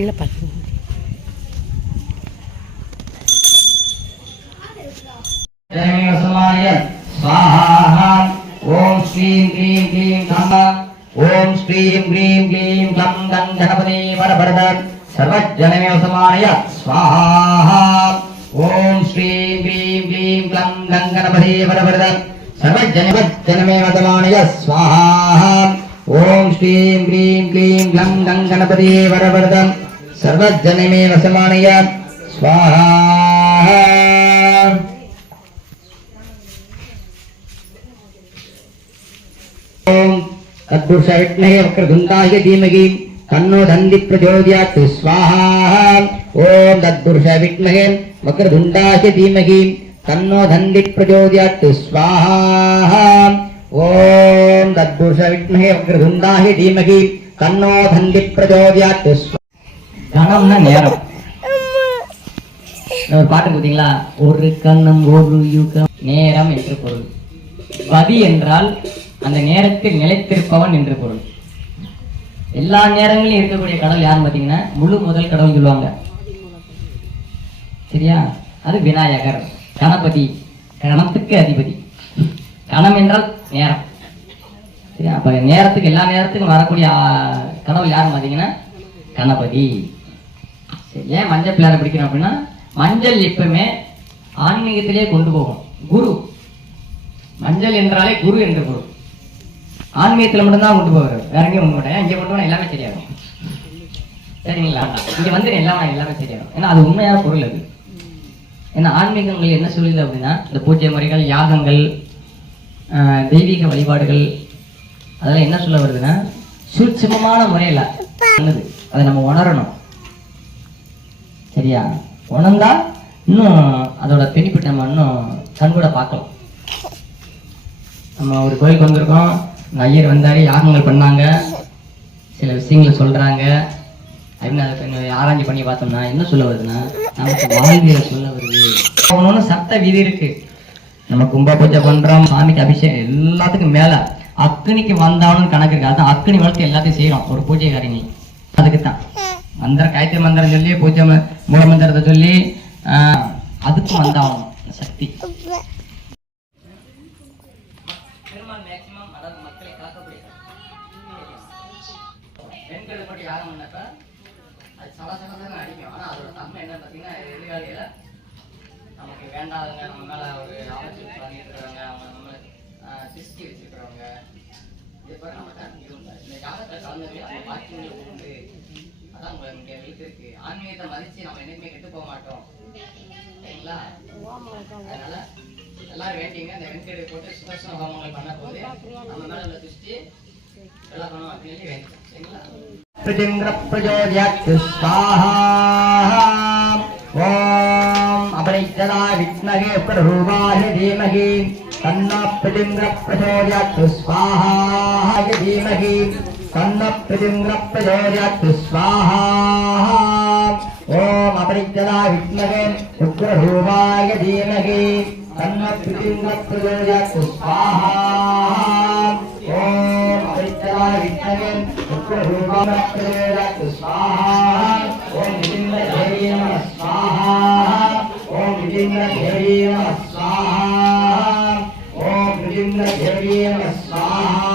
கீழே பார்த்து ஓம் ஸ்ரீம் க்ரீம் க்ளீம் கம் ஓம் ஸ்ரீம் க்ரீம் க்ளீம் கம் கம் கணபதி வரபரத சர்வஜனமே சமாய ஸ்வாஹா ஓம் ஸ்ரீம் க்ரீம் க்ளீம் கம் கம் கணபதி வரபரத சர்வஜனமே சமாய ஸ்வாஹா ஓம் ஸ்ரீம் க்ரீம் க்ளீம் கம் கம் கணபதி வரபரத சர்வஜனமே சமாய ஸ்வாஹா ओम तत्पुरुषाय विद्महे वक्रतुण्डाय धीमहि तन्नो दन्ति प्रचोदयात् स्वाहा ओम तत्पुरुषाय विद्महे वक्रतुण्डाय धीमहि तन्नो दन्ति प्रचोदयात् स्वाहा ओम तत्पुरुषाय विद्महे वक्रतुण्डाय धीमहि तन्नो दन्ति प्रचोदयात् கணம்னா நேரம். ஒரு பாட்டு பார்த்தீங்களா, ஒரு கண்ணம் ஒரு யுகம் நேரம் என்று பொருள். வதி என்றால் அந்த நேரத்தில் நிலைத்திருப்பவன் என்று பொருள். எல்லா நேரங்களிலும் இருக்கக்கூடிய கடவுள் யாருன்னு பார்த்தீங்கன்னா முழு முதல் கடவுள் சொல்லுவாங்க. சரியா? அது விநாயகர், கணபதி, கணத்துக்கு அதிபதி. கணம் என்றால் நேரம். சரியா? அப்ப நேரத்துக்கு எல்லா நேரத்துக்கும் வரக்கூடிய கடவுள் யாருன்னு பார்த்தீங்கன்னா கணபதி. ஏன் மஞ்சள் பிள்ளையார பிடிக்கிறோம் அப்படின்னா, மஞ்சள் எப்பவுமே ஆன்மீகத்திலே கொண்டு போகும். குரு, மஞ்சள் என்றாலே குரு என்று பொருள். ஆன்மீகத்தில் மட்டும்தான் கொண்டு போவார், வேற எங்கேயும் கொண்டு போட்டேன். இங்கே கொண்டு போனால் எல்லாமே சரியாகும். சரிங்களா? இங்கே வந்து எல்லாமே சரியாகும். ஏன்னா அது உண்மையான பொருள். அது ஏன்னா ஆன்மீகங்கள் என்ன சொல்லுது அப்படின்னா, இந்த பூஜை முறைகள், யாகங்கள், தெய்வீக வழிபாடுகள், அதெல்லாம் என்ன சொல்ல வருதுன்னா சூட்சமமான முறையில் நல்லது. அதை நம்ம உணரணும். சரியா? உணர்ந்தா இன்னும் அதோட பெனிஃபிட் நம்ம இன்னும் கண்கூட பார்க்கலாம். நம்ம ஒரு கோயிலுக்கு வந்திருக்கோம், ஐயர் வந்தாரு, யாகங்கள் பண்ணாங்க, சில விஷயங்களை சொல்றாங்க அப்படின்னு அதை கொஞ்சம் ஆராய்ச்சி பண்ணி பார்த்தோம்னா என்ன சொல்ல வருதுன்னா, நமக்கு வாழ்வியலை சொல்ல வருது. ஒன்று சட்ட விதி இருக்கு. நம்ம கும்ப பூஜை பண்றோம், சாமிக்கு அபிஷேகம், எல்லாத்துக்கும் மேல அக்னிக்கு வந்தாலும் கணக்கு இருக்கு. அதான் அக்னி வளர்த்து எல்லாத்தையும் செய்யறோம் ஒரு பூஜை காரியம். அதுக்குத்தான் மந்திரம், காயத்ரி மந்திரம் சொல்லி, பூஜை மூல மந்திரத்தை சொல்லி அதுக்கும் வந்தாகணும் சக்தி. பெருமாள் மேக்சிமம் அதாவது மக்களை காக்கக்கூடிய பெண்களை போட்டு யாகம் பண்ணப்ப அது சலசலன்னு அடிக்கும். ஆனா அதோட தன்மை என்ன பார்த்தீங்கன்னா, எதிர்காலியில நமக்கு வேண்டாதவங்க, நம்ம மேல ஒரு ஆபத்து பண்ணிட்டு இருக்கிறவங்க, அவங்க நம்ம திருஷ்டி வச்சிருக்கிறவங்க, இது போல நமக்கு இந்த யாகத்தில் கலந்து அந்த பாக்கியங்களை உண்டு. அதான் உங்களுக்கு இருக்கு. ஆன்மீகத்தை மதிச்சு நம்ம என்னைக்குமே கெட்டு போக மாட்டோம். சரிங்களா? அதனால எல்லாரும் வேண்டிங்க, இந்த வெண்கடை போட்டு சுதர்சன ஹோமங்கள் பண்ண போது நம்ம மேல உள்ள திருஷ்டி எல்லாம் பண்ணணும் அப்படின்னு வேண்டிக்கோம். சரிங்களா? பிரஜேந்திர பிரஜோத்யாத் ஸ்வாஹா ஓம் அபரிச்சதா வித்மகே பிரரூபாய தீமகி தன்னோ பிரஜேந்திர பிரஜோத்யாத் ஸ்வாஹா தீமகி तन्न प्रद्युम्न प्रचोदयात् स्वाहा ओम अपरिच्ඡदा विद्महे उग्ररूपाय धीमहि तन्न प्रद्युम्न प्रचोदयात् स्वाहा ओम अपरिच्ඡदा विद्महे उग्ररूपाय प्रचोदयात् स्वाहा ओम विद्महे नमः स्वाहा ओम विद्महे नमः स्वाहा ओम विद्महे नमः स्वाहा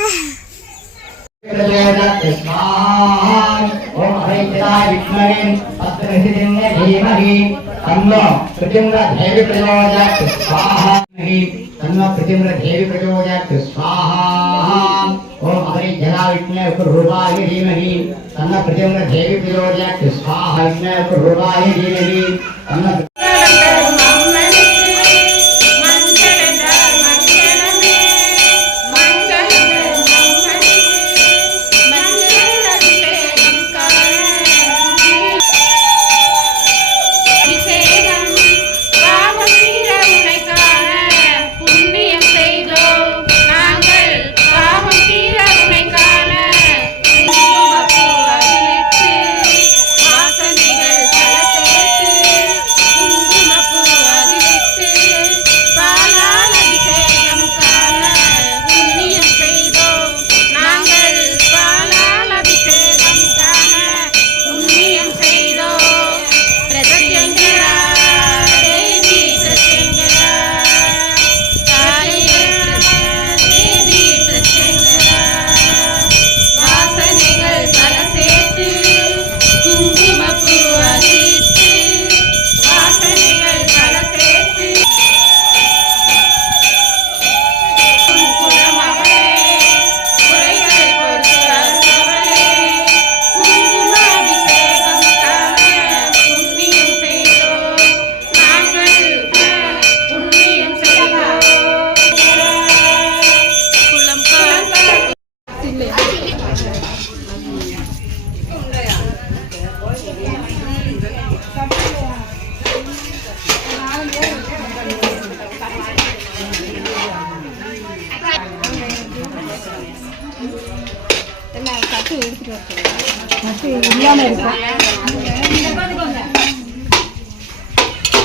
ओम हरिताय विद्महे तत्प्रसिद्धिन्ने धीमहि तन्नो प्रचण्डदेवी प्रचोदयात् स्वाहा तन्नो प्रचण्डदेवी प्रचोदयात् स्वाहा ओम हरिताय विद्महे रूपाय धीमहि तन्नो प्रचण्डदेवी प्रचोदयात् स्वाहा विद्महे रूपाय धीमहि तन्नो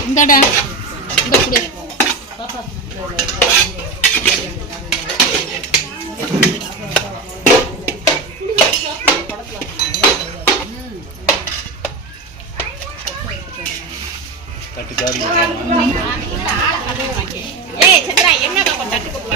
இந்தடா இந்த குடி ஏய் சந்திரா என்ன பாப்பா தட்டு கொடுப்பா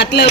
அப்படியே